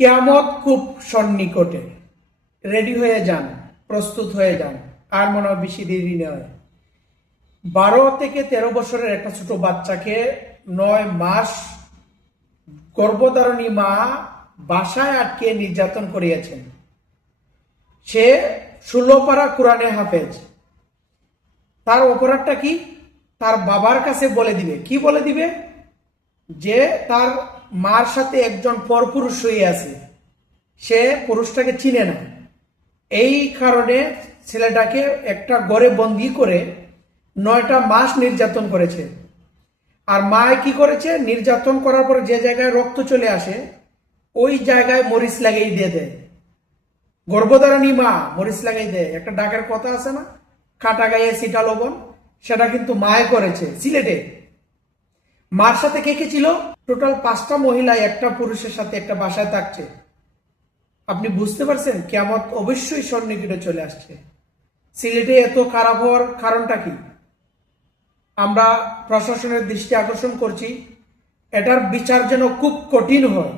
কিয়ামত খুব সন্নিকটে। রেডি হয়ে যান, প্রস্তুত হয়ে যান। আর মনে হয় বেশি দেরি নয়। 12 থেকে 13 বছরের একটা ছোট বাচ্চাকে 9 মাস গর্ভধারণী মা বাসায় আটকে নির্যাতন করিয়েছেন। সে 16 পারা কোরআনে হাফেজ। তার অপরাধটা কি? তার বাবার কাছে বলে দিবে। কি বলে দিবে? যে তার মার সাথে একজন পরপুরুষ শুয়ে আছে, সে পুরুষটাকে চিনে না। এই কারণে ছেলেটাকে একটা ঘরে বন্দি করে 9টা মাস নির্যাতন করেছে। আর মা কি করেছে? নির্যাতন করার পরে যে জায়গায় রক্ত চলে আসে ওই জায়গায় মরিচ লাগিয়ে দিয়ে দেয়। গর্ভধারণী মা মরিচ লাগাই দেয়। একটা ডাকের কথা আছে না, কাটা গায়ে সিটা লবণ? সেটা কিন্তু মায়ে করেছে সিলেটে। মার সাথে কে কে ছিল? টোটাল 5টা মহিলা একটা পুরুষের সাথে একটা বাসায় থাকছে। আপনি বুঝতে পারছেন কিয়ামত অবশ্যই সন্নিকটে চলে আসছে। সিলেটে এত খারাপ হওয়ার কারণটা কি? আমরা প্রশাসনের দৃষ্টি আকর্ষণ করছি, এটার বিচার যেন খুব কঠিন হয়।